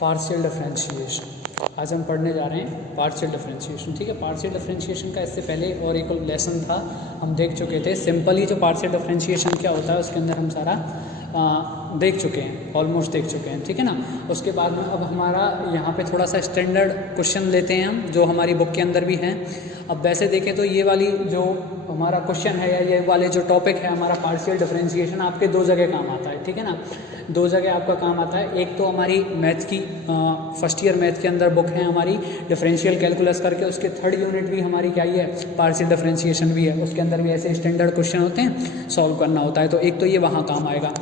Partial differentiation. आज हम पढ़ने जा रहे हैं पार्शियल डिफरेंशिएशन। ठीक है, पार्शियल डिफरेंशिएशन का इससे पहले और एक लेसन था, हम देख चुके थे। सिंपली जो पार्शियल डिफरेंशिएशन क्या होता है उसके अंदर हम सारा देख चुके हैं, ऑलमोस्ट देख चुके हैं। ठीक है ना। उसके बाद में अब हमारा यहाँ पे थोड़ा सा स्टैंडर्ड क्वेश्चन लेते हैं हम, जो हमारी बुक के अंदर भी हैं। अब वैसे देखें तो ये वाली जो हमारा क्वेश्चन है या ये वाले जो टॉपिक है हमारा पार्शियल डिफरेंशिएशन, आपके दो जगह काम आता है। ठीक है ना, दो जगह आपका काम आता है। एक तो हमारी मैथ की फर्स्ट ईयर मैथ के अंदर बुक है हमारी डिफरेंशियल कैलकुलस करके, उसके थर्ड यूनिट भी हमारी क्या ही है, पार्शियल डिफरेंशिएशन भी है। उसके अंदर भी ऐसे स्टैंडर्ड क्वेश्चन होते हैं, सॉल्व करना होता है। तो एक तो ये वहाँ काम आएगा।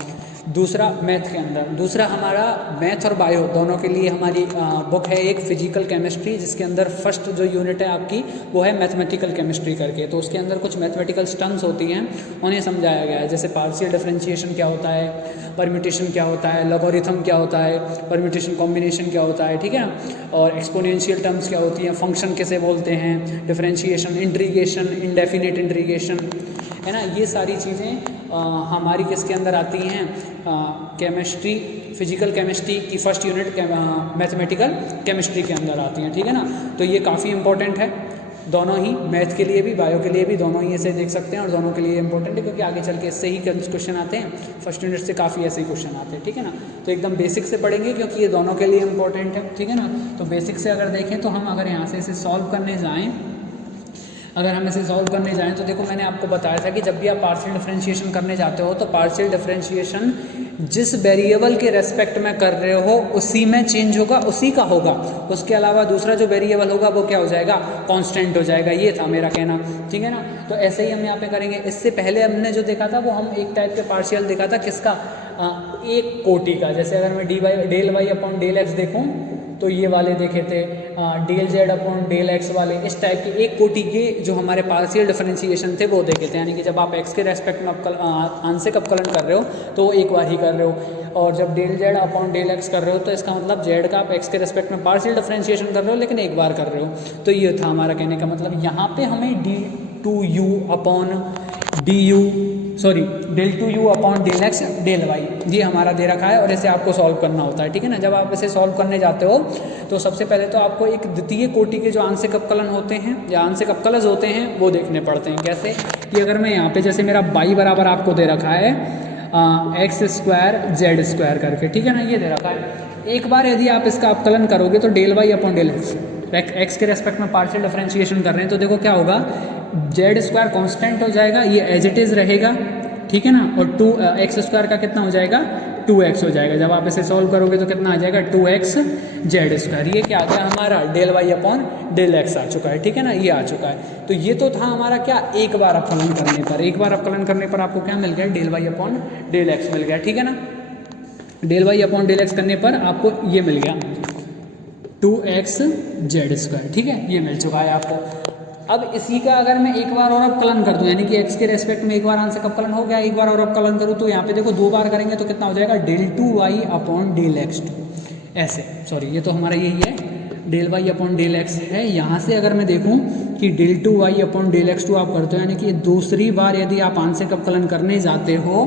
दूसरा मैथ के अंदर, दूसरा हमारा मैथ और बायो दोनों के लिए हमारी बुक है एक फिजिकल केमिस्ट्री, जिसके अंदर फर्स्ट जो यूनिट है आपकी वो है मैथमेटिकल केमिस्ट्री करके। तो उसके अंदर कुछ मैथमेटिकल टर्म्स होती हैं, उन्हें समझाया गया है। जैसे पार्शियल डिफरेंशिएशन क्या होता है, परम्यूटेशन क्या होता है, लॉगरिथम क्या होता है, परम्यूटेशन कॉम्बिनेशन क्या होता है, ठीक है, और एक्सपोनेंशियल टर्म्स क्या होती हैं, फंक्शन किसे बोलते हैं, डिफरेंशिएशन, इंटीग्रेशन, इंडेफिनिट इंटीग्रेशन, है ना। ये सारी चीज़ें हमारी किसके अंदर आती हैं, केमिस्ट्री, फिजिकल केमिस्ट्री की फर्स्ट यूनिट मैथमेटिकल केमिस्ट्री के अंदर आती हैं। ठीक है ना। तो ये काफ़ी इंपॉर्टेंट है, दोनों ही, मैथ के लिए भी बायो के लिए भी, दोनों ही ऐसे देख सकते हैं। और दोनों के लिए इंपॉर्टेंट है क्योंकि आगे चल के इससे ही क्वेश्चन आते हैं, फर्स्ट यूनिट से काफ़ी ऐसे ही क्वेश्चन आते हैं। ठीक है ना। तो एकदम बेसिक से पढ़ेंगे क्योंकि ये दोनों के लिए इंपॉर्टेंट है। ठीक है ना। तो बेसिक से अगर देखें तो हम अगर यहाँ से इसे सॉल्व करने जाएँ, अगर हम इसे सॉल्व करने जाएं तो देखो मैंने आपको बताया था कि जब भी आप पार्शियल डिफरेंशिएशन करने जाते हो तो पार्शियल डिफरेंशिएशन जिस वेरिएबल के रेस्पेक्ट में कर रहे हो उसी में चेंज होगा, उसी का होगा। उसके अलावा दूसरा जो वेरिएबल होगा वो क्या हो जाएगा, कांस्टेंट हो जाएगा। ये था मेरा कहना। ठीक है ना। तो ऐसे ही हम यहाँ पे करेंगे। इससे पहले हमने जो देखा था वो हम एक टाइप के पार्शियल देखा था, किसका, एक कोटि का। जैसे अगर मैं del y upon del x देखूँ तो ये वाले देखे थे, del z upon del x वाले, इस टाइप के एक कोटि के जो हमारे पार्शियल डिफरेंशिएशन थे वो देखे थे। यानी कि जब आप एक्स के रेस्पेक्ट में आंशिक अवकलन कर रहे हो तो वो एक बार ही कर रहे हो, और जब del z upon del x कर रहे हो तो इसका मतलब जेड का आप एक्स के रेस्पेक्ट में पार्शियल डिफरेंशिएशन कर रहे हो लेकिन एक बार कर रहे हो। तो ये था हमारा कहने का मतलब। यहाँ पे हमें d2u upon del two u upon del x del y ये हमारा दे रखा है और इसे आपको सॉल्व करना होता है। ठीक है ना। जब आप इसे सॉल्व करने जाते हो तो सबसे पहले तो आपको एक द्वितीय कोटि के जो आंशिक अवकलन होते हैं या आंशिक अवकलज होते हैं वो देखने पड़ते हैं। कैसे कि अगर मैं यहाँ पे जैसे मेरा बाई बराबर आपको दे रखा है एक्स स्क्वायर जेड स्क्वायर करके, ठीक है ना, ये दे रखा है। एक बार यदि आप इसका अवकलन करोगे तो del y upon del x के रेस्पेक्ट में पार्शियल डिफरेंशिएशन कर रहे हैं तो देखो क्या होगा, जेड स्क्वायर कांस्टेंट हो जाएगा, ये एज इट इज़ रहेगा। ठीक है ना। और 2x स्क्वायर का कितना हो जाएगा, 2x हो जाएगा। जब आप इसे सॉल्व करोगे तो कितना आ जाएगा, 2x जेड स्क्वायर। ये क्या आ गया हमारा, del y upon del x आ चुका है। ठीक है ना, ये आ चुका है। तो ये तो था हमारा क्या, एक बार अवकलन करने पर, एक बार अवकलन करने पर आपको क्या मिल गया, del y upon del x मिल गया। ठीक है ना। Del y upon del x करने पर आपको ये मिल गया 2x जेड स्क्वायर। ठीक है, ये मिल चुका है आपको। अब इसी का अगर मैं एक बार और अवकलन कर दूं, यानी कि x के रेस्पेक्ट में एक बार आंशिक अवकलन हो गया, एक बार और अवकलन करूं तो यहाँ पे देखो दो बार करेंगे तो कितना हो जाएगा, del two y upon del x two. ऐसे सॉरी, ये तो हमारा यही है, del y upon del x है। यहाँ से अगर मैं देखूँ कि del two y upon del x two आप करते हो, यानी कि दूसरी बार यदि आप आंशिक अवकलन करने जाते हो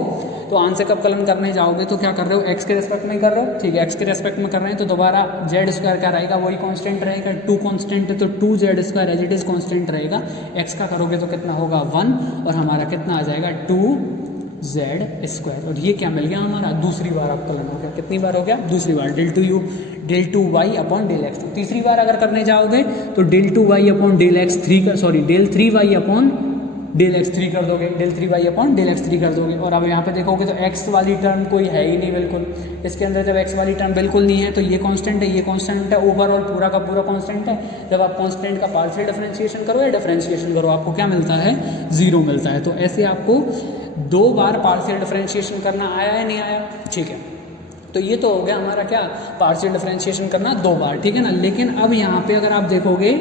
तो आंशिक अवकलन करने जाओगे तो क्या कर रहे हो, एक्स के रेस्पेक्ट में कर रहे हो। ठीक है, एक्स के रेस्पेक्ट में कर रहे हैं तो दोबारा जेड स्क्वायर क्या रहेगा, वही कांस्टेंट रहेगा। 2 कांस्टेंट है तो 2 z square as it is constant रहेगा। एक्स का करोगे तो कितना होगा 1 और हमारा कितना आ जाएगा 2 जेड स्क्वायर। और ये क्या मिल गया हमारा, दूसरी बार अवकलन हो गया। कितनी बार हो गया, दूसरी बार, del two y upon del x two. तीसरी बार अगर करने जाओगे तो del two y upon del x three का del three y upon del x three कर दोगे, del three y upon del x three कर दोगे। और अब यहाँ पे देखोगे तो एक्स वाली टर्म कोई है ही नहीं बिल्कुल। इसके अंदर जब एक्स वाली टर्म बिल्कुल नहीं है तो ये कांस्टेंट है, ये कांस्टेंट है, ओवरऑल पूरा का पूरा कांस्टेंट है। जब आप कांस्टेंट का पार्शियल डिफरेंशिएशन करो या डिफरेंशिएशन करो आपको क्या मिलता है, 0 मिलता है। तो ऐसे आपको 2 बार पार्शियल डिफरेंशिएशन करना आया है, नहीं आया। ठीक है, तो ये तो हो गया हमारा क्या, पार्शियल डिफरेंशिएशन करना 2 बार। ठीक है ना। लेकिन अब यहाँ पे अगर आप देखोगे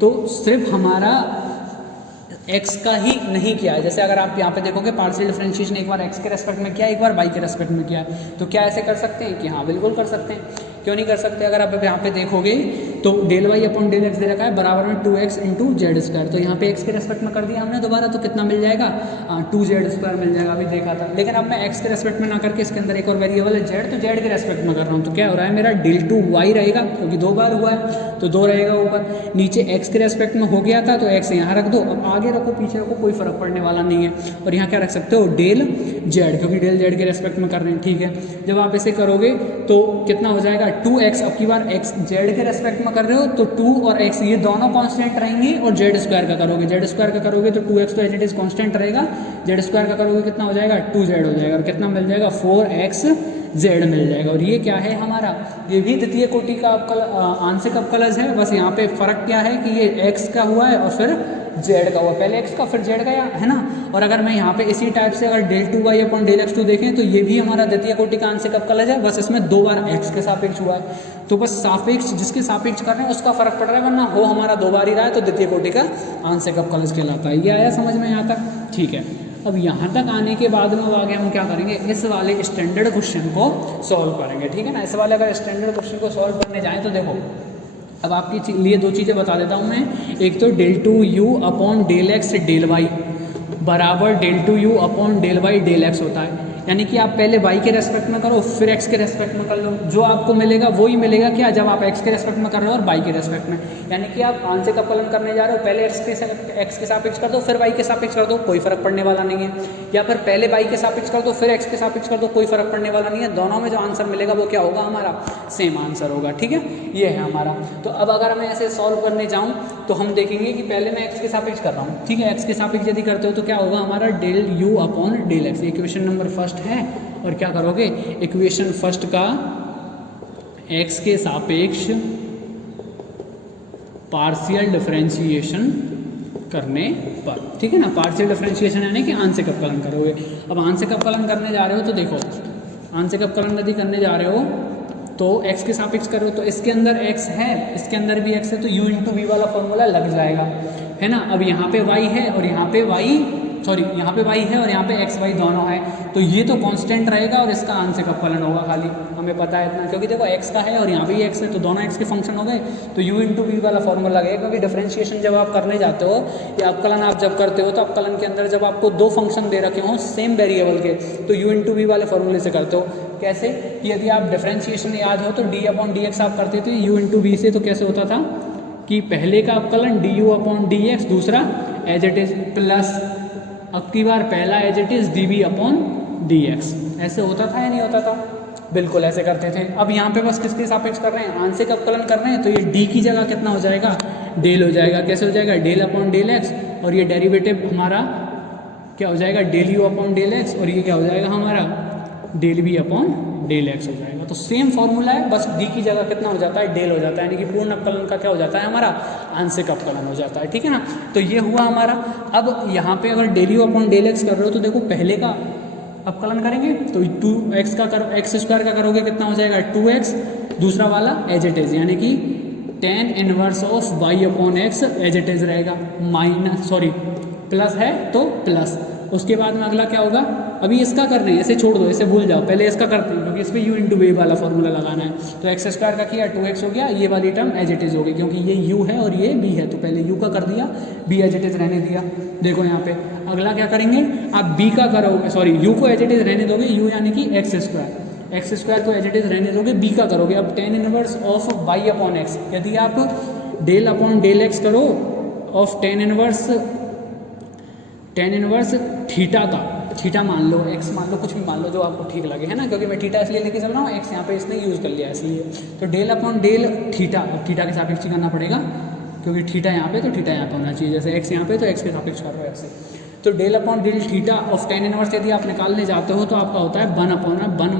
तो सिर्फ हमारा x का ही नहीं किया है। जैसे अगर आप यहाँ पे देखोगे पार्शियल डिफरेंशिएशन एक बार x के रेस्पेक्ट में किया, एक बार y के रेस्पेक्ट में किया, तो क्या ऐसे कर सकते हैं कि हाँ बिल्कुल कर सकते हैं। क्यों नहीं कर सकते? अगर आप यहाँ पे देखोगे तो del y upon del x दे रखा है बराबर में 2x इंटू जेड स्क्वायर, तो यहाँ पे x के रेस्पेक्ट में कर दिया हमने दोबारा, तो कितना मिल जाएगा? 2z स्क्वायर मिल जाएगा, अभी देखा था। लेकिन अब मैं x के रेस्पेक्ट में ना करके इसके अंदर एक और वेरिएबल है z, तो z के रेस्पेक्ट में कर रहा हूँ, तो क्या हो रहा है मेरा डेल टू वाई रहेगा, क्योंकि 2 बार हुआ है तो 2 रहेगा ऊपर। नीचे x के रेस्पेक्ट में हो गया था तो x यहाँ रख दो, अब आगे रखो पीछे रखो कोई फर्क पड़ने वाला नहीं है। और यहाँ क्या रख सकते हो? डेल z, क्योंकि डेल z के रेस्पेक्ट में कर रहे हैं, ठीक है। जब आप इसे करोगे तो कितना हो जाएगा? 2x, अब की बार x z के रेस्पेक्ट में कर रहे हो तो 2 और x ये दोनों कांस्टेंट रहेंगे, और z स्क्वायर का करोगे, z स्क्वायर का करोगे तो 2x तो एज इट इज कांस्टेंट रहेगा, z स्क्वायर का करोगे कितना हो जाएगा? 2z हो जाएगा, और कितना मिल जाएगा? 4xz मिल जाएगा। और ये क्या है हमारा? ये भी द्वितीय कोटि का आंशिक अवकलज है, बस यहाँ पे फर्क क्या है कि ये x का हुआ है और फिर z का हुआ, पहले x का फिर z का, है ना। और अगर मैं यहाँ पे इसी टाइप से अगर del two y upon del x two देखें तो ये भी हमारा द्वितीय कोटि का आंशिक अवकलज है, बस इसमें 2 बार x के सापेक्ष हुआ है, तो बस सापेक्ष जिसके सापेक्ष कर रहे हैं उसका फर्क पड़ रहा है, वरना हो हमारा 2 बार ही रहा है तो द्वितीय कोटि का आंशिक अवकलज कहलाता है। ये आया समझ में यहाँ तक? ठीक है। अब यहाँ तक आने के बाद में आगे हम क्या करेंगे? इस वाले स्टैंडर्ड क्वेश्चन को सॉल्व करेंगे, ठीक है ना। इस वाले अगर स्टैंडर्ड क्वेश्चन को सॉल्व करने जाएँ तो देखो, अब आपके लिए 2 चीज़ें बता देता हूँ मैं। एक तो del two u upon del x del y बराबर del two u upon del y del x होता है, यानी कि आप पहले y के रेस्पेक्ट में करो फिर x के रेस्पेक्ट में कर लो, जो आपको मिलेगा वही मिलेगा क्या, जब आप x के रेस्पेक्ट में कर रहे हो और y के रेस्पेक्ट में। यानी कि आप आंशिक अवकलन करने जा रहे हो, पहले x के सापेक्ष कर दो फिर y के सापेक्ष कर दो, कोई फर्क पड़ने वाला नहीं है, या फिर पहले y के सापेक्ष कर दो फिर x के सापेक्ष कर दो, कोई फर्क पड़ने वाला नहीं है। दोनों में जो आंसर मिलेगा वो क्या होगा? हमारा सेम आंसर होगा, ठीक है। ये है हमारा। तो अब अगर मैं ऐसे सॉल्व करने जाऊँ तो हम देखेंगे कि पहले मैं x के सापेक्ष कर रहा हूँ, ठीक है। x के सापेक्ष यदि करते हो तो क्या होगा हमारा? Del u upon del x, equation number first है। और क्या करोगे? इक्वेशन फर्स्ट का x के सापेक्ष पार्शियल डिफरेंशिएशन करने पर, ठीक है ना। पार्शियल डिफरेंशिएशन यानी कि आंशिक अवकलन करोगे। अब आंशिक अवकलन करने जा रहे हो तो देखो, आंशिक अवकलन यदि करने जा रहे हो तो x के सापेक्ष करो, तो इसके अंदर x है, इसके अंदर भी x है, तो u इंटू वी वाला फॉर्मूला लग जाएगा, है ना। अब यहाँ पे y है और यहाँ पे यहाँ पे y है और यहाँ पे x y दोनों है, तो ये तो कांस्टेंट रहेगा और इसका आंशिक अवकलन होगा, खाली हमें पता है इतना, क्योंकि देखो x का है और यहाँ पे भी x है, तो दोनों x के फंक्शन हो गए, तो u इंटू वी वाला फॉर्मूला लगेगा। क्योंकि डिफरेंशिएशन जब आप करने जाते हो या अवकलन आप जब करते हो तो अवकलन के अंदर जब आपको 2 फंक्शन दे रखे हों सेम वेरिएबल के, तो u इंटू वी वाले फॉर्मूले से करते हो। कैसे? यदि आप डिफरेंशिएशन याद हो तो डी अपॉन डी एक्स आप करते थे u इंटू वी से, तो कैसे होता था कि पहले का अवकलन d u upon d x, दूसरा एज इट इज प्लस अब की बार पहला as it is d v upon d x. ऐसे होता था या नहीं होता था? बिल्कुल ऐसे करते थे। अब यहाँ पे बस किसके सापेक्ष कर रहे हैं? आंशिक अवकलन कर रहे हैं, तो ये डी की जगह कितना हो जाएगा? डेल हो जाएगा। कैसे हो जाएगा? डेल अपॉन डेल एक्स, और ये डेरिवेटिव हमारा क्या हो जाएगा? Del u upon del x, और ये क्या हो जाएगा हमारा? Del v upon del x हो जाएगा। तो सेम फॉर्मूला है, बस डी की जगह कितना हो जाता है? डेल हो जाता है, यानी कि पूर्ण अवकलन का क्या हो जाता है हमारा? आंशिक अवकलन हो जाता है, ठीक है ना। तो ये हुआ हमारा। अब यहाँ पे अगर del u upon del x कर रहे हो तो देखो पहले का अवकलन करेंगे तो 2x का करो, एक्स स्क्वायर का करोगे कितना हो जाएगा? 2x, दूसरा वाला एज इट इज, यानी कि tan inverse of y upon x as it is रहेगा, प्लस है तो प्लस। उसके बाद में अगला क्या होगा? अभी इसका कर रहे हैं, इसे छोड़ दो, इसे भूल जाओ, पहले इसका करते हैं क्योंकि इस पर u इंटू वी वाला फॉर्मूला लगाना है। तो एक्स स्क्वायर का किया 2x हो गया, ये वाली टर्म एज इट इज हो गई क्योंकि ये u है और ये b है, तो पहले u का कर दिया, b एज इट इज रहने दिया। देखो यहाँ पे अगला क्या करेंगे? आप b का करोगे, u को एज इट इज रहने दोगे, u यानी कि एक्स स्क्वायर को एज इट इज रहने दोगे, b का करोगे। अब tan inverse of y upon x, यदि आप डेल अपॉन डेल एक्स करो ऑफ tan इनवर्स थीटा का, थीटा मान लो, एक्स मान लो, कुछ भी मान लो जो आपको ठीक लगे, है ना। क्योंकि मैं थीटा इसलिए लेके चल रहा हूँ, एक्स यहाँ पे इसने यूज़ कर लिया इसलिए। तो डेल अपॉन डेल थीटा, अब थीटा के सापेक्ष करना पड़ेगा क्योंकि थीटा यहाँ पे तो थीटा यहाँ पे होना चाहिए, जैसे एक्स यहाँ पे तो एक्स के सापेक्ष कर रहे हो ऐसे। तो del upon del theta of tan inverse यदि आप निकालने जाते हो तो आपका होता है 1 upon 1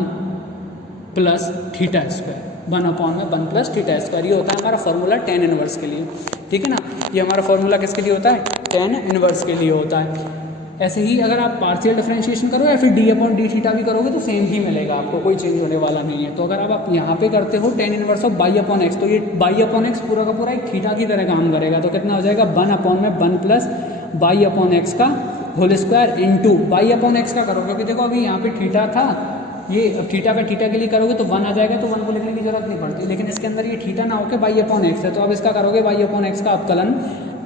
plus theta square, 1 upon 1 plus theta square. ये होता है हमारा फॉर्मूला tan इनवर्स के लिए, ठीक है ना। ये हमारा फॉर्मूला किसके लिए होता है? tan इनवर्स के लिए होता है। ऐसे ही अगर आप पार्शियल डिफरेंशिएशन करो या फिर डी अपॉन डी थीटा भी करोगे तो सेम ही मिलेगा आपको, कोई चेंज होने वाला नहीं है। तो अगर आप यहाँ पे करते हो tan inverse of y upon x, तो ये बाई अपॉन एक्स पूरा का पूरा एक थीटा की तरह काम करेगा। तो कितना हो जाएगा? 1 upon 1 plus y upon x का whole square into y upon x का करो, क्योंकि देखो अभी यहाँ पे थीटा था ये अब थीटा के लिए करोगे तो 1 आ जाएगा, तो 1 को लिखने की जरूरत नहीं पड़ती, लेकिन इसके अंदर ये थीटा ना होकर बाई अपॉन एक्स है, तो अब इसका करोगे बाई अपॉन एक्स का अवकलन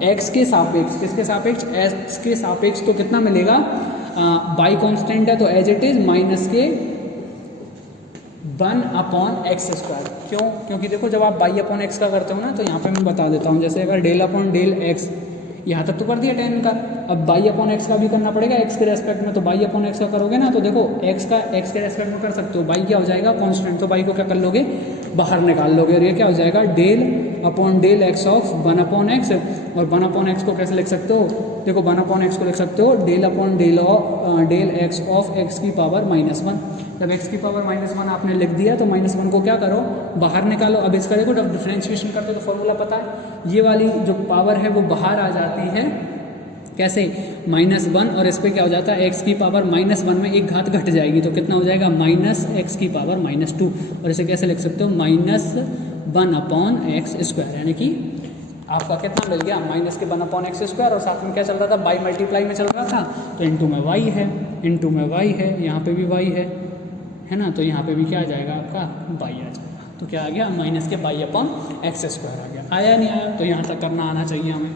एक्स के सापेक्ष, किसके सापेक्ष, एक्स के सापेक्ष, तो कितना मिलेगा, बाई कांस्टेंट है तो एज इट इज माइनस के 1 अपॉन एक्स स्क्वायर। क्यों, क्योंकि देखो जब आप बाई अपॉन एक्स का करते हो ना, तो यहाँ पे मैं बता देता हूँ, जैसे अगर डेल अपॉन डेल एक्स यहाँ तक तो कर दिया टेन का, अब बाई अपॉन एक्स का भी करना पड़ेगा एक्स के रेस्पेक्ट में, तो बाई अपॉन एक्स का करोगे ना, तो देखो एक्स का एक्स के रेस्पेक्ट में कर सकते हो, बाई क्या हो जाएगा कांस्टेंट, तो बाई को क्या कर लोगे, बाहर निकाल लोगे, और ये क्या हो जाएगा del upon del x of 1 upon x, और 1 अपॉन एक्स को कैसे लिख सकते हो, देखो 1 अपॉन एक्स को लिख सकते हो del upon del x of x की पावर -1। जब x की पावर -1 आपने लिख दिया तो -1 को क्या करो, बाहर निकालो। अब इसका देखो जब डिफरेंशिएशन करते हो तो फॉर्मूला पता है, ये वाली जो पावर है वो बाहर आ जाती है, कैसे, -1, और इस पर क्या हो जाता है x की पावर -1 में एक घात घट जाएगी, तो कितना हो जाएगा -x की पावर -2, और इसे कैसे लिख सकते हो -1 अपॉन एक्स स्क्वायर, यानी कि आपका कितना मिल गया, माइनस के 1 अपॉन एक्स स्क्वायर, और साथ में क्या चल रहा था, बाई मल्टीप्लाई में चल रहा था, तो इनटू में y है, इनटू में y है, यहाँ पे भी y है ना, तो यहाँ पे भी क्या आ जाएगा आपका बाई आ जाएगा, तो क्या आ गया माइनस के बाई अपॉन एक्स स्क्वायर आ गया, आया नहीं आया, तो यहाँ तक करना आना चाहिए हमें,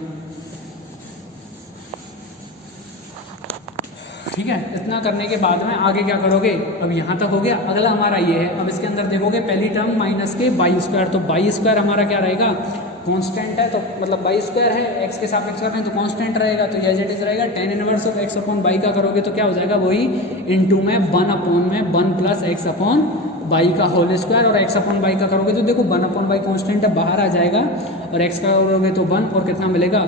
ठीक है। इतना करने के बाद में आगे क्या करोगे, अब यहाँ तक हो गया, अगला हमारा ये है, अब इसके अंदर देखोगे पहली टर्म माइनस के बाई स्क्वायर, तो बाई स्क्वायर हमारा क्या रहेगा, कांस्टेंट है, तो मतलब बाई स्क्वायर है, एक्स के सापेक्ष कर रहे हैं तो कांस्टेंट रहेगा, तो एज इट इज रहेगा tan inverse of x upon by का करोगे तो क्या हो जाएगा, वही इनटू में 1 अपॉन में 1 प्लस एक्स अपॉन बाई का होल स्क्वायर, और एक्स अपॉन बाई का करोगे तो देखो 1 अपॉन बाई कांस्टेंट है, बाहर आ जाएगा, और एक्स का करोगे तो 1, और कितना मिलेगा,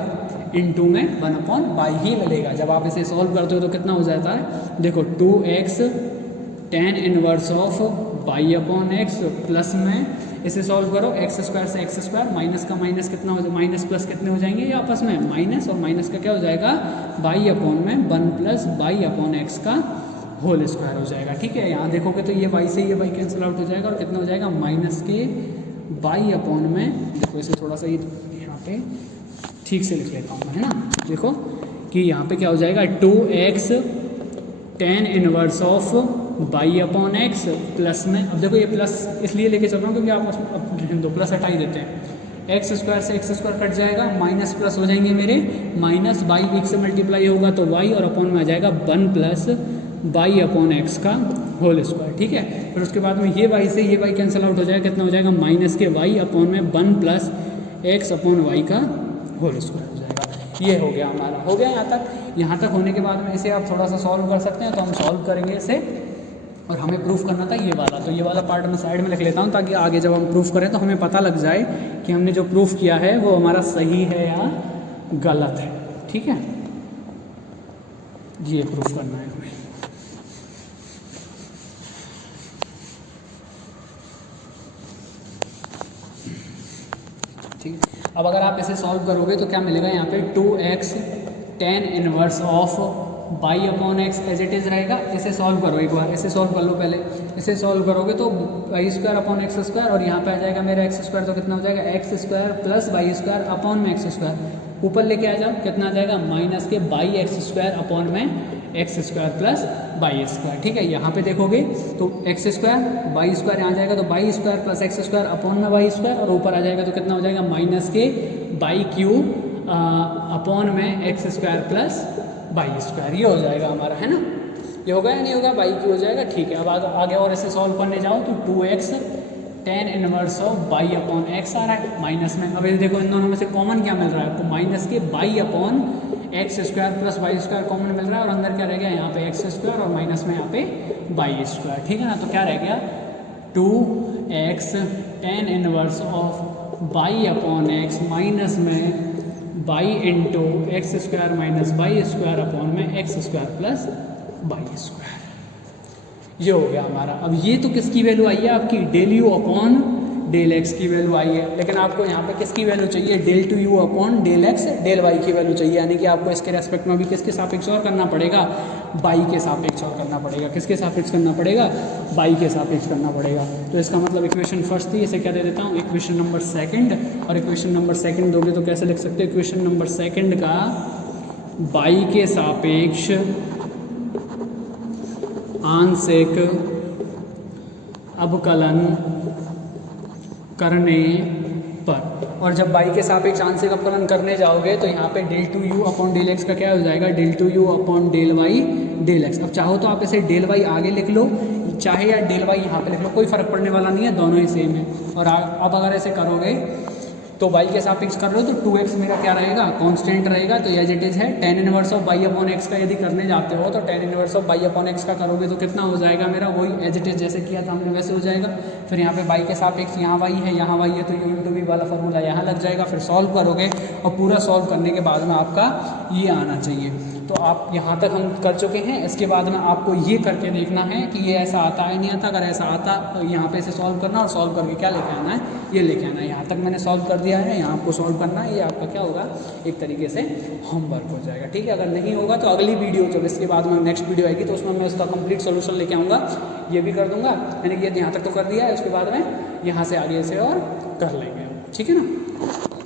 इनटू में 1 अपॉन बाई ही मिलेगा। जब आप इसे सॉल्व करते हो तो कितना हो जाता है, देखो 2x tan inverse of y upon x, plus में इसे सॉल्व करो, एक्स स्क्वायर से एक्स स्क्वायर, माइनस का माइनस कितना हो जाएगा, माइनस प्लस कितने हो जाएंगे ये आपस में, माइनस, और माइनस का क्या हो जाएगा, बाई अपॉन में 1 प्लस बाई अपॉन एक्स का होल स्क्वायर हो जाएगा, ठीक है। यहाँ देखोगे तो ये वाई से ये वाई कैंसिल आउट हो जाएगा, और कितना हो जाएगा, माइनस के बाई अपॉन में, देखो इसे थोड़ा सा ये यहाँ पे ठीक से लिख लेता हूँ मैं, है ना, देखो कि यहाँ पे क्या हो जाएगा, 2x tan inverse of y upon x, plus में, अब देखो ये प्लस इसलिए लेके चल रहा हूँ क्योंकि आप उसमें दो प्लस हटा ही देते हैं, एक्स स्क्वायर से एक्स स्क्वायर कट जाएगा, माइनस प्लस हो जाएंगे मेरे, माइनस बाई एक से मल्टीप्लाई होगा तो वाई, और अपॉन में आ जाएगा 1 प्लस बाई अपॉन एक्स का होल स्क्वायर, ठीक है। फिर उसके बाद में ये वाई से ये वाई कैंसिल आउट हो जाएगा, कितना हो जाएगा, माइनस के वाई अपॉन में 1 प्लस एक्स अपॉन वाई का होल स्क्वायर हो जाएगा। ये हो गया हमारा, हो गया यहाँ तक होने के बाद में इसे आप थोड़ा सा सॉल्व कर सकते हैं, तो हम सॉल्व करेंगे इसे, और हमें प्रूफ करना था ये वाला, तो ये वाला पार्ट मैं साइड में लिख लेता हूँ, ताकि आगे जब हम प्रूफ करें तो हमें पता लग जाए कि हमने जो प्रूफ किया है वो हमारा सही है या गलत है, ठीक है। ये प्रूफ करना है हमें, ठीक है। अब अगर आप इसे सॉल्व करोगे तो क्या मिलेगा, यहाँ पे 2x tan inverse of y upon x as it is रहेगा। इसे सॉल्व करो एक बार, इसे सॉल्व कर लो पहले, इसे सॉल्व करोगे तो by square upon x square, और यहाँ पे आ जाएगा मेरा एक्स स्क्वायर, तो कितना हो जाएगा, x square plus y square upon में एक्स स्क्वायर, ऊपर लेके आ जाओ, कितना आ जाएगा, माइनस के बाई एक्स स्क्वायर अपॉन में x square plus y square, ठीक है। यहाँ पे देखोगे तो एक्स स्क्वायर बाई स्क्वायर यहाँ जाएगा, तो by square plus x square upon में बाई स्क्वायर, और ऊपर आ जाएगा तो कितना हो जाएगा, माइनस के बाई क्यूब अपॉन में x square plus y square, ये हो जाएगा हमारा, है ना। ये होगा या नहीं होगा, बाई क्यू हो जाएगा, ठीक है। अब आगे और इसे सॉल्व करने जाओ तो 2x tan inverse of y upon x आ रहा है माइनस में। अब ये देखो इन दोनों में से कॉमन क्या मिल रहा है आपको, माइनस के y upon x square plus y square common मिल रहा है, और अंदर क्या रह गया, यहाँ पे एक्स स्क्वायर, और माइनस में यहाँ पे बाई स्क्वायर, ठीक है ना। तो क्या रह गया, 2x tan inverse of y upon x minus में y into x square minus y square upon में x square plus y square, ये हो गया हमारा। अब ये तो किसकी वैल्यू आई है आपकी, del u upon del x की वैल्यू आई है, लेकिन आपको यहाँ पे किसकी वैल्यू चाहिए, del two u upon del x del y की वैल्यू चाहिए, यानी कि आपको इसके रेस्पेक्ट में भी किसके सापेक्ष और करना पड़ेगा, बाई के सापेक्ष और करना पड़ेगा। किसके सापेक्ष करना पड़ेगा, बाई के सापेक्ष करना पड़ेगा। तो इसका मतलब इक्वेशन फर्स्ट थी, इसे क्या दे देता हूँ, इक्वेशन नंबर सेकंड, और इक्वेशन नंबर सेकंड दोगे तो कैसे लिख सकते हो, इक्वेशन नंबर सेकंड का बाई के सापेक्ष आंशिक अवकलन करने पर, और जब y के सापेक्ष आंशिक अवकलन करने जाओगे तो यहाँ पे del 2u upon del x का क्या हो जाएगा, del 2u upon del y del x। अब चाहो तो आप इसे del y आगे लिख लो, चाहे या del y यहाँ पे लिख लो, कोई फर्क पड़ने वाला नहीं है, दोनों ही सेम है। और अब अगर ऐसे करोगे तो y के सापेक्ष कर रहे हो तो 2x मेरा क्या रहेगा, कांस्टेंट रहेगा। तो एज इट इज़ है tan inverse of y upon x का यदि करने जाते हो तो tan inverse of y upon x का करोगे तो कितना हो जाएगा मेरा, वही एज इट इज़ जैसे किया था हमने वैसे हो जाएगा। फिर यहाँ पे y के सापेक्ष यहाँ y है, यहाँ y है, तो u इंटू v वाला फॉर्मूला यहाँ लग जाएगा। फिर सॉल्व करोगे और पूरा सॉल्व करने के बाद में आपका ये आना चाहिए। तो आप यहाँ तक हम कर चुके हैं। इसके बाद में आपको ये करके देखना है कि ये ऐसा आता है नहीं आता। अगर ऐसा आता तो यहाँ पे इसे सॉल्व करना और सॉल्व करके क्या लेके आना है, ये लेके आना है। यहाँ तक मैंने सॉल्व कर दिया है, यहाँ आपको सॉल्व करना है। ये आपका क्या होगा, एक तरीके से होमवर्क हो जाएगा, ठीक है। अगर नहीं होगा तो अगली वीडियो, जब इसके बाद में नेक्स्ट वीडियो आएगी तो उसमें मैं उसका कंप्लीट सोल्यूशन लेके आऊँगा, ये भी कर दूँगा। मैंने ये यहाँ तक तो कर दिया है, उसके बाद में यहाँ से आगे से और कर लेंगे, ठीक है ना।